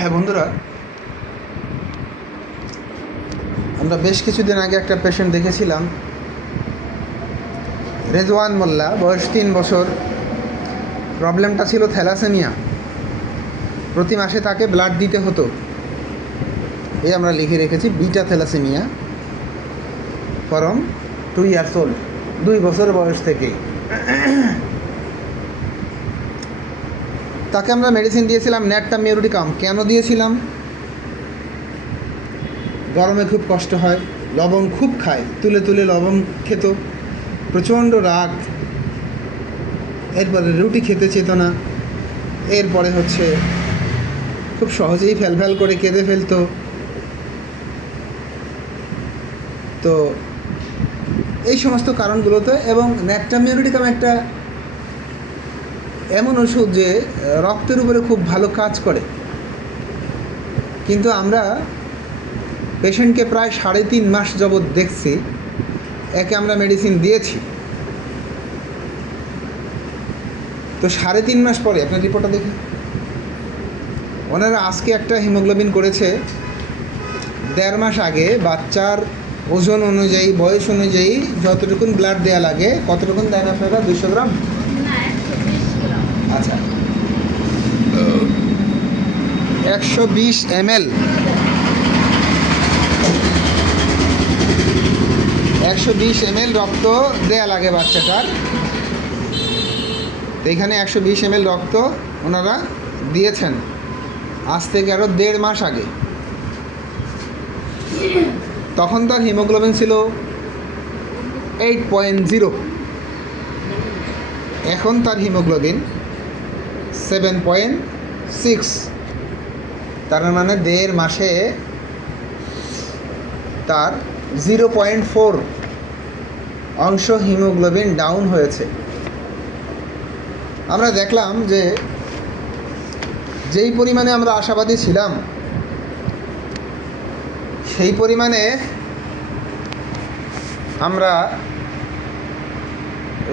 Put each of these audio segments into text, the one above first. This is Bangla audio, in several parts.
হ্যাঁ বন্ধুরা, আমরা বেশ কিছুদিন আগে একটা পেশেন্ট দেখেছিলাম, রেজওয়ান মোল্লা, বয়স 3 বছর। প্রবলেমটা ছিল থ্যালাসেমিয়া। প্রতি মাসে তাকে ব্লাড দিতে হতো। এই আমরা লিখে রেখেছি beta thalassemia form 2 years old, 2 বছর বয়স থেকে। তাকে আমরা মেডিসিন দিয়েছিলাম ন্যাট্টামিউরিটিকাম। কেন দিয়েছিলাম? গরমে খুব কষ্ট হয়, লবণ খুব খায়, তুলে তুলে লবণ খেত, প্রচণ্ড রাগ, এরপরে রুটি খেতে চেত না, এরপরে খুব সহজেই ফ্যাল করে কেঁদে ফেলতো। তো এই সমস্ত কারণগুলোতে, এবং ন্যাট্টামিউরিটিকাম একটা এমন ওষুধ যে রক্তের উপরে খুব ভালো কাজ করে, কিন্তু আমরা পেশেন্টকে প্রায় 3.5 মাস যাবৎ দেখছি, একে আমরা মেডিসিন দিয়েছি। তো 3.5 মাস পরে আপনার রিপোর্টটা দেখি, ওনারা আজকে একটা হিমোগ্লোবিন করেছে 1.5 মাস আগে। বাচ্চার ওজন অনুযায়ী, বয়স অনুযায়ী যতটুকুন ব্লাড দেওয়া লাগে, কতটুকুন দেন আপনারা? 200 গ্রাম? আচ্ছা, 120 ml 120 ml রক্ত দেয়া লাগে বাচ্চাটার। তো এখানে 120 ml রক্ত ওনারা দিয়েছেন আজ থেকে আরও 1.5 মাস আগে। তখন তার হিমোগ্লোবিন ছিল 8.0, এখন তার হিমোগ্লোবিন 7.6। তার মানে 1.5 মাসে তার 0.4 অংশ হিমোগ্লোবিন ডাউন হয়েছে। আমরা দেখলাম যে যেই পরিমাণে আমরা আশাবাদী ছিলাম, সেই পরিমাণে আমরা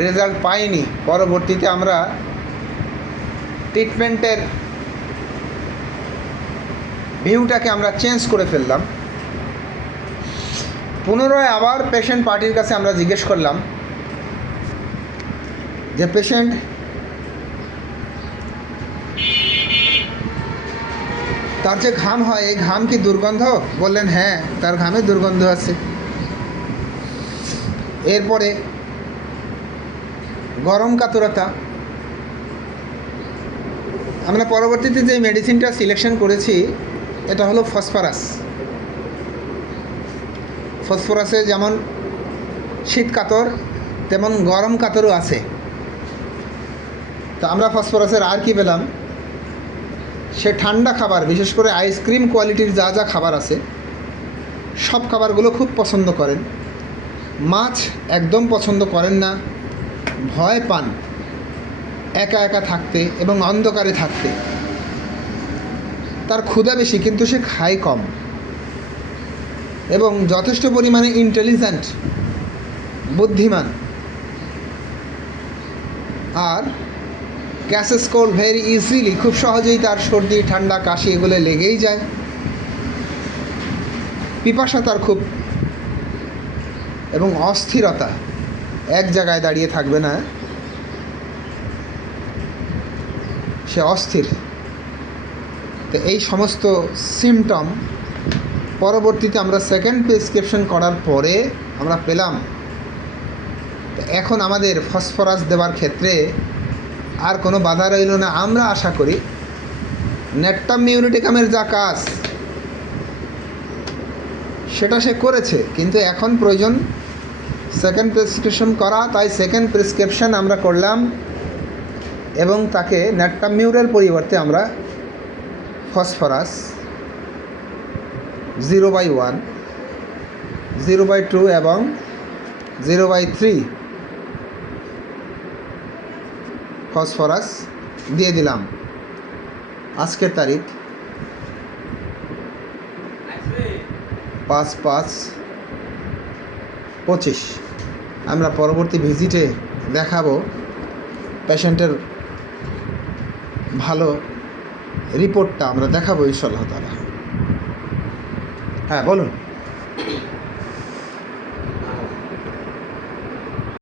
রেজাল্ট পাইনি। পরবর্তীতে আমরা ট্রিটমেন্টের ভিউটাকে আমরা চেঞ্জ করে ফেললাম। পুনরায় আবার পেশেন্ট পার্টির কাছে আমরা জিজ্ঞেস করলাম যে, পেশেন্ট তার যে ঘাম হয়, এই ঘাম কি দুর্গন্ধ? বললেন হ্যাঁ, তার ঘামে দুর্গন্ধ আছে। এরপরে গরম কাতরতা। আমরা পরবর্তীতে যে মেডিসিনটা সিলেকশন করেছি, এটা হলো ফসফরাস। ফসফরাসে যেমন শীত কাতর, তেমন গরম কাতরও আছে। তা আমরা ফসফরাসের আর কি পেলাম? সে ঠান্ডা খাবার, বিশেষ করে আইসক্রিম কোয়ালিটির যা যা খাবার আছে, সব খাবারগুলো খুব পছন্দ করেন। মাছ একদম পছন্দ করেন না, ভয় পান একা একা থাকতে এবং অন্ধকারে থাকতে। তার ক্ষুধা বেশি, কিন্তু সে খায় কম, এবং যথেষ্ট পরিমাণে ইন্টেলিজেন্ট, বুদ্ধিমান। আর ক্যাসেস কোল্ড ভেরি ইজিলি, খুব সহজেই তার সর্দি, ঠান্ডা, কাশি এগুলো লেগেই যায়। পিপাসা তার খুব, এবং অস্থিরতা, এক জায়গায় দাঁড়িয়ে থাকবে না, সে অস্থির। তো এই সমস্ত সিমটম পরবর্তীতে আমরা সেকেন্ড প্রেসক্রিপশন করার পরে আমরা পেলাম। এখন আমাদের ফসফরাস দেওয়ার ক্ষেত্রে আর কোনো বাধা রইল না। আমরা আশা করি ন্যাট্টামিউরিটিকামের যা কাজ, সেটা সে করেছে, কিন্তু এখন প্রয়োজন সেকেন্ড প্রেসক্রিপশন করা। তাই সেকেন্ড প্রেসক্রিপশন আমরা করলাম, এবং তাকে ন্যাট্টামিউরের পরিবর্তে আমরা ফসফরাস 0/1, 0/2 এবং 0/3 ফসফরাস দিয়ে দিলাম। আজকের তারিখ 5/5/25। আমরা পরবর্তী ভিজিটে দেখাবো পেশেন্টের ভালো রিপোর্টটা আমরা দেখাবো ইনশাআল্লাহ তাআলা। হ্যাঁ বলুন।